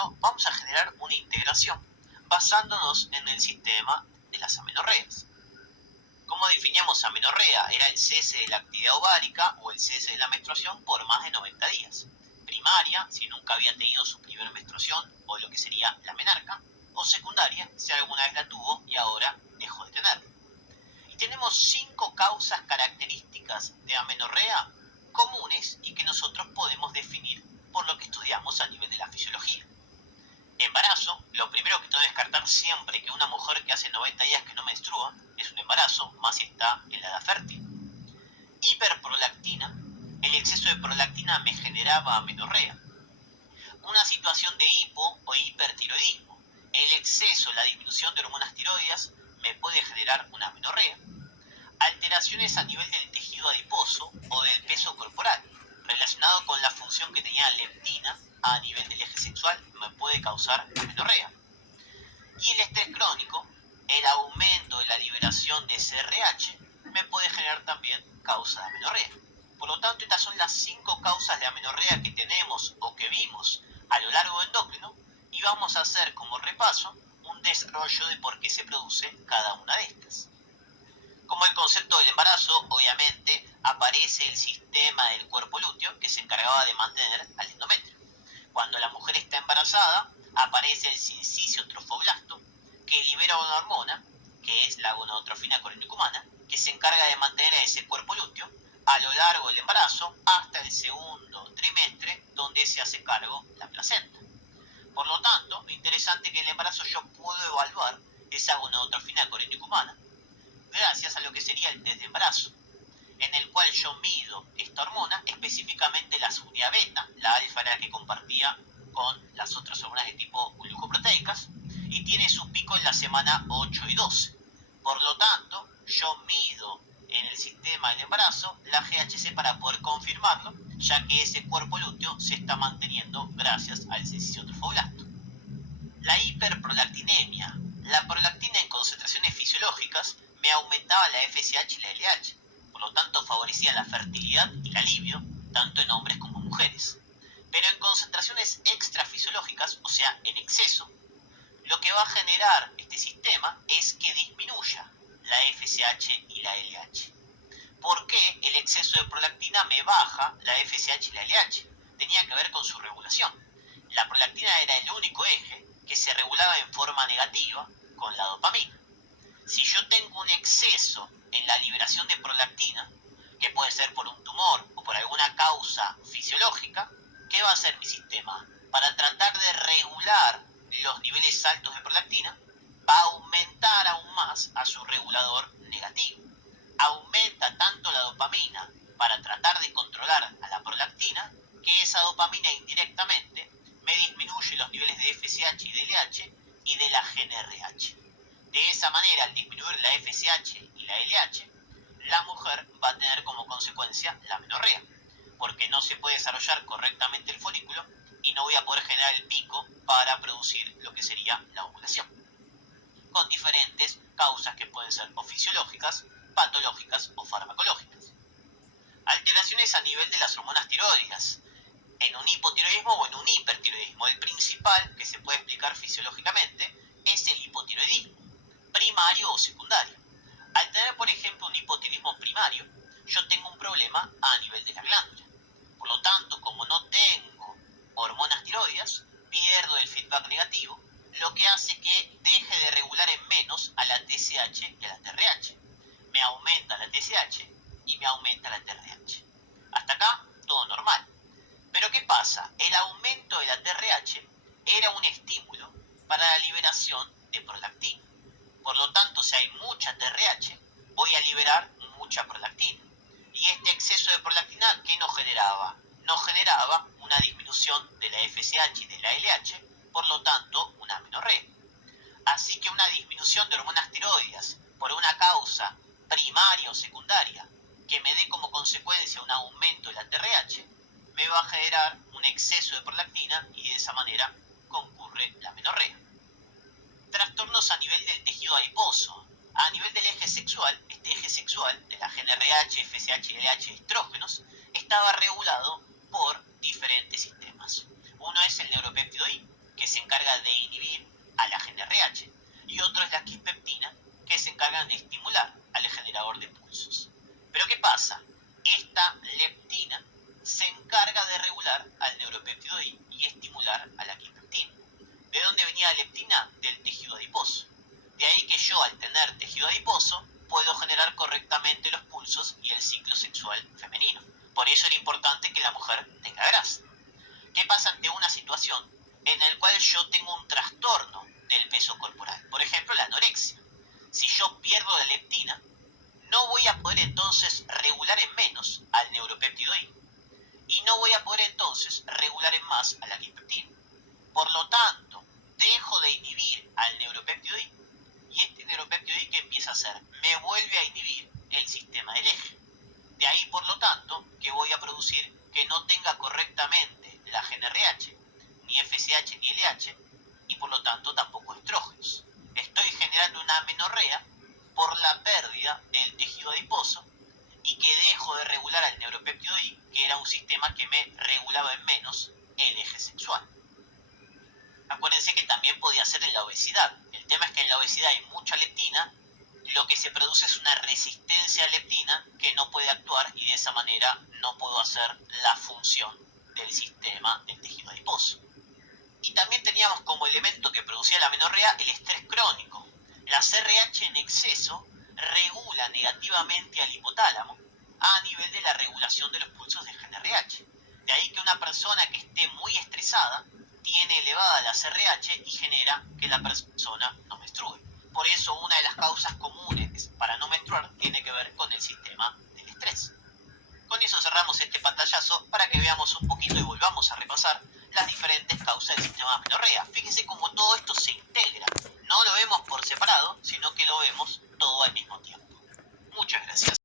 ejemplo, vamos a generar una integración basándonos en el sistema de las amenorreas. ¿Cómo definíamos amenorrea? Era el cese de la actividad ovárica o el cese de la menstruación por más de 90 días. Primaria, si nunca había tenido su primera menstruación o lo que sería la menarca. O secundaria, si alguna vez la tuvo y ahora dejó de tenerla. Y tenemos 5 causas características de amenorrea comunes y que nosotros podemos definir por lo que estudiamos a nivel de la fisiología. Embarazo, lo primero que tengo que descartar siempre que una mujer que hace 90 días que no menstrua es un embarazo, más si está en la edad fértil. Hiperprolactina, el exceso de prolactina me generaba amenorrea. Una situación de hipo o hipertiroidismo, el exceso, la disminución de hormonas tiroides me puede generar una amenorrea. Alteraciones a nivel del tejido adiposo o del peso corporal, relacionado con la función que tenía la leptina a nivel del eje sexual, me puede causar amenorrea. Y el estrés crónico, el aumento de la liberación de SRH, me puede generar también causa de amenorrea. Por lo tanto, estas son las 5 causas de amenorrea que tenemos o que vimos a lo largo del endocrino y vamos a hacer como repaso un desarrollo de por qué se produce cada una de estas. Como el concepto del embarazo, obviamente, aparece el sistema del cuerpo lúteo que se encargaba de mantener al endometrio. Cuando la mujer está embarazada, aparece el sincicio trofoblasto, que libera una hormona, que es la gonadotrofina chorionic-humana, que se encarga de mantener a ese cuerpo lúteo a lo largo del embarazo hasta el segundo trimestre, donde se hace cargo la placenta. Por lo tanto, lo interesante es que en el embarazo yo puedo evaluar esa gonadotrofina chorionic-humana gracias a lo que sería el test de embarazo, en el cual yo mido esta hormona, específicamente la subunidad beta, la alfa era la que compartía con las otras hormonas de tipo glucoproteicas, y tiene su pico en la semana 8 y 12. Por lo tanto, yo mido en el sistema del embarazo la GHC para poder confirmarlo, ya que ese cuerpo lúteo se está manteniendo gracias al sincicio trofoblasto. La hiperprolactinemia. La prolactina en concentraciones fisiológicas me aumentaba la FSH y la LH, por lo tanto favorecía la fertilidad y la libido, tanto en hombres como en mujeres. Pero en concentraciones extrafisiológicas, o sea, en exceso, lo que va a generar este sistema es que disminuya la FSH y la LH. ¿Por qué el exceso de prolactina me baja la FSH y la LH? Tenía que ver con su regulación. La prolactina era el único eje que se regulaba en forma negativa con la dopamina. Si yo tengo un exceso en la liberación de prolactina, que puede ser por un tumor o por alguna causa fisiológica, ¿qué va a hacer mi sistema? Para tratar de regular los niveles altos de prolactina, va a aumentar aún más a su regulador negativo. Aumenta tanto la dopamina para tratar de controlar a la prolactina, que esa dopamina indirectamente me disminuye los niveles de FSH y de LH y de la GnRH. De esa manera, al disminuir la FSH y la LH, la mujer va a tener como consecuencia la amenorrea, porque no se puede desarrollar correctamente el folículo y no voy a poder generar el pico para producir lo que sería la ovulación, con diferentes causas que pueden ser o fisiológicas, patológicas o farmacológicas. Alteraciones a nivel de las hormonas tiroides, en un hipotiroidismo o en un hipertiroidismo. El principal, que se puede explicar fisiológicamente, es el hipotiroidismo, primario o secundario. Al tener, por ejemplo, un hipotiroidismo primario, yo tengo un problema a nivel de la glándula. Por lo tanto, como no tengo hormonas tiroides, pierdo el feedback negativo, lo que hace que deje de regular en menos a la TSH y a la TRH. Me aumenta la TSH y me aumenta la TRH. Hasta acá, todo normal. Pero ¿qué pasa? El aumento de la TRH era un estímulo para la liberación de prolactina. Por lo tanto, si hay mucha TRH, voy a liberar mucha prolactina. Y este exceso de prolactina, ¿qué nos generaba? Nos generaba una disminución de la FSH y de la LH, por lo tanto, una amenorrea. Así que una disminución de hormonas tiroides por una causa primaria o secundaria que me dé como consecuencia un aumento de la TRH, me va a generar un exceso de prolactina y de esa manera concurre la amenorrea. Trastornos a nivel del tejido adiposo. A nivel del eje sexual, este eje sexual de la GnRH, FSH y LH estrógenos estaba regulado por diferentes sistemas. Uno es el neuropéptido I, que se encarga de inhibir a la GnRH, y otro es la quispeptina, que se encarga de estimular al generador de pulsos. Pero ¿qué pasa? Esta leptina se encarga de regular al neuropéptido I y estimular a la quispeptina. ¿De dónde venía la leptina? Del tejido adiposo. De ahí que yo, al tener tejido adiposo, puedo generar correctamente los pulsos y el ciclo sexual femenino. Por eso era importante que la mujer tenga grasa. ¿Qué pasa ante una situación en la cual yo tengo un trastorno del peso corporal? Por ejemplo, la anorexia. Si yo pierdo la leptina, no voy a poder entonces regular en menos al neuropéptido I. Y no voy a poder entonces regular en más a la quispeptina. Por lo tanto, dejo de inhibir al neuropéptido I. Y este neuropéptido I, ¿qué empieza a hacer? Me vuelve a inhibir el sistema del eje. De ahí, por lo tanto, que voy a producir que no tenga correctamente la GnRH, ni FSH ni LH, y por lo tanto tampoco estrógenos. Estoy generando una amenorrea por la pérdida del tejido adiposo y que dejo de regular al neuropéptido I, que era un sistema que me regulaba en menos el eje sexual. Acuérdense que también podía ser en la obesidad. El tema es que en la obesidad hay mucha leptina, lo que se produce es una resistencia a leptina que no puede actuar y de esa manera no puedo hacer la función del sistema del tejido adiposo. Y también teníamos como elemento que producía la amenorrea el estrés crónico. La CRH en exceso regula negativamente al hipotálamo a nivel de la regulación de los pulsos de GnRH. De ahí que una persona que esté muy estresada tiene elevada la CRH y genera que la persona no menstrue. Por eso una de las causas comunes para no menstruar tiene que ver con el sistema del estrés. Con eso cerramos este pantallazo para que veamos un poquito y volvamos a repasar las diferentes causas del sistema de amenorrea. Fíjense cómo todo esto se integra. No lo vemos por separado, sino que lo vemos